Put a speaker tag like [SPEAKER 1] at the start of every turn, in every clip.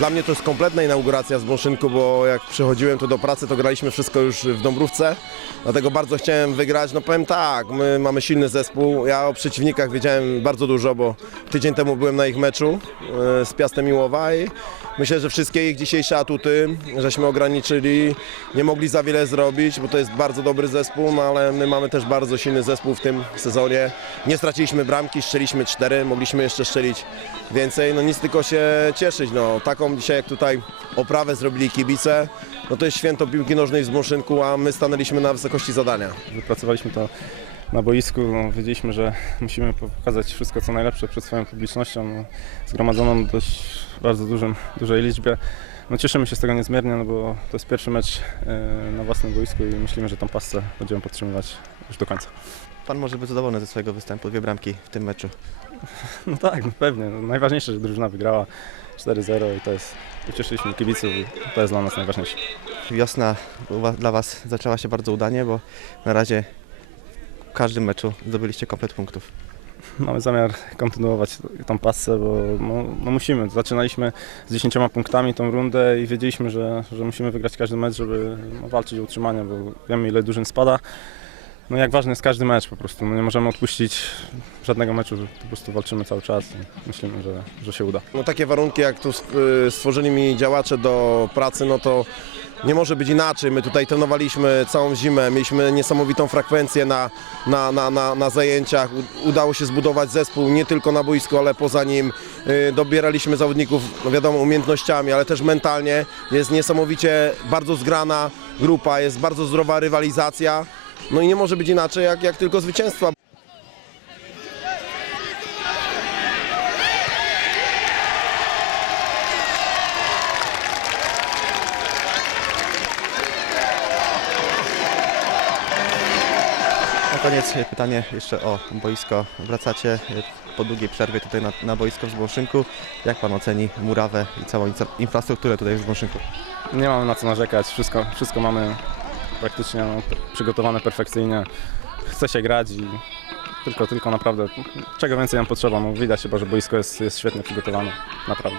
[SPEAKER 1] Dla mnie to jest kompletna inauguracja z Bąszynku, bo jak przychodziłem tu do pracy, to graliśmy wszystko już w Dąbrówce. Dlatego bardzo chciałem wygrać. No powiem tak, my mamy silny zespół. Ja o przeciwnikach wiedziałem bardzo dużo, bo tydzień temu byłem na ich meczu e, z Piastem Miłowa i myślę, że wszystkie ich dzisiejsze atuty żeśmy ograniczyli. Nie mogli za wiele zrobić, bo to jest bardzo dobry zespół, no ale my mamy też bardzo silny zespół w tym sezonie. Nie straciliśmy bramki, strzeliśmy cztery, mogliśmy jeszcze strzelić więcej. No nic tylko się cieszyć. No, taką dzisiaj jak tutaj oprawę zrobili kibice, no to jest święto piłki nożnej w Zmuszynku, a my stanęliśmy na wysokości zadania.
[SPEAKER 2] Wypracowaliśmy to na boisku. No, wiedzieliśmy, że musimy pokazać wszystko co najlepsze przed swoją publicznością, no, zgromadzoną w dość bardzo dużym, dużej liczbie. No, cieszymy się z tego niezmiernie, no, bo to jest pierwszy mecz e, na własnym boisku i myślimy, że tą pasę będziemy podtrzymywać już do końca.
[SPEAKER 3] Pan może być zadowolony ze swojego występu, dwie bramki w tym meczu.
[SPEAKER 2] No tak, no pewnie. No, najważniejsze, że drużyna wygrała 4-0 i to jest, ucieszyliśmy kibiców i to jest dla nas najważniejsze.
[SPEAKER 3] Wiosna dla Was zaczęła się bardzo udanie, bo na razie w każdym meczu zdobyliście komplet punktów.
[SPEAKER 2] Mamy zamiar kontynuować tą pasę, bo no, no musimy. Zaczynaliśmy z 10 punktami tą rundę i wiedzieliśmy, że, że musimy wygrać każdy mecz, żeby no, walczyć o utrzymanie, bo wiemy ile drużyn spada. No jak ważny jest każdy mecz po prostu. No, nie możemy odpuścić żadnego meczu, po prostu walczymy cały czas i myślimy, że, że się uda.
[SPEAKER 1] No takie warunki jak tu y, stworzyli mi działacze do pracy, no to nie może być inaczej. My tutaj trenowaliśmy całą zimę, mieliśmy niesamowitą frekwencję na, na, na, na, na zajęciach. Udało się zbudować zespół nie tylko na boisku, ale poza nim. Y, Dobieraliśmy zawodników, no wiadomo, umiejętnościami, ale też mentalnie. Jest niesamowicie bardzo zgrana grupa, jest bardzo zdrowa rywalizacja. No i nie może być inaczej jak, jak tylko zwycięstwa.
[SPEAKER 3] Na koniec pytanie jeszcze o boisko. Wracacie po długiej przerwie tutaj na, na boisko w Zbąszynku. Jak Pan oceni murawę i całą infrastrukturę tutaj w Zbąszynku?
[SPEAKER 2] Nie mamy na co narzekać, wszystko, wszystko mamy praktycznie no, przygotowane perfekcyjnie. Chce się grać i tylko, tylko naprawdę czego więcej nam potrzeba. No, widać chyba, że boisko jest, jest świetnie przygotowane, naprawdę.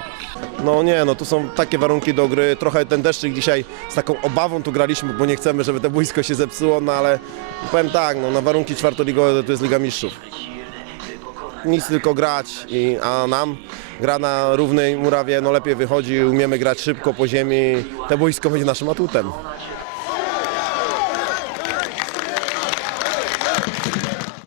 [SPEAKER 1] No nie, no tu są takie warunki do gry. Trochę ten deszczyk dzisiaj z taką obawą tu graliśmy, bo nie chcemy, żeby to boisko się zepsuło, no ale powiem tak, no na warunki czwartoligowe to jest Liga Mistrzów. Nic tylko grać, i, a nam gra na równej murawie no lepiej wychodzi, umiemy grać szybko po ziemi. To boisko będzie naszym atutem.